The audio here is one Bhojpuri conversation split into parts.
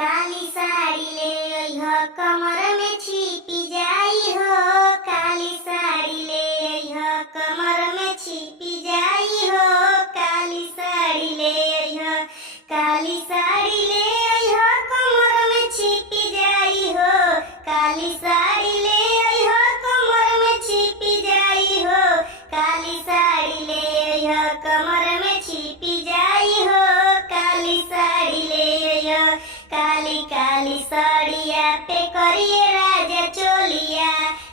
काली साड़ी ले अइह कमर में छिपी जाई हो। काली साड़ी ले अइह कमर में छिपी जाई हो। काली साड़ी ले अइह, काली साड़ी ले अइह कमर में छिपी जाई हो। काली साड़ी ले अइह कमर में छिपी जाई हो। काली साड़ी ले अइह कमर में छिपी जाई हो। काली साड़ी ले अइह, काली काली साड़िया पे करिए राजा चोलिया।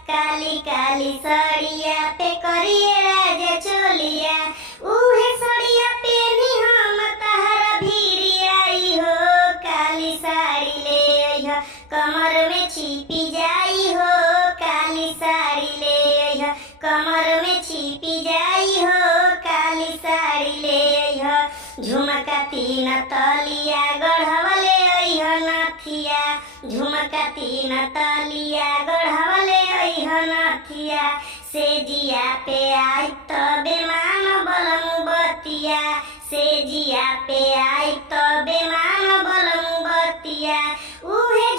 काली काली साड़िया पे करिए राजा चोलिया। उहे साड़िया पेनी हम तहरा भीरी आई हो। काली साड़ी ले अइह कमर में छिपी जाई हो। काली साड़ी ले अइह कमर में छिपी जाई हो। काली साड़ी ले अइह, झुमका तीन तलिया गढ़वले अइह नथिया। झुमका तीन तलिया गढ़वले अइह नथिया। सेजिया पे आई तबे मान बलमु बतिया। सेजिया पे आई तबे मान बलमु बतिया। उहे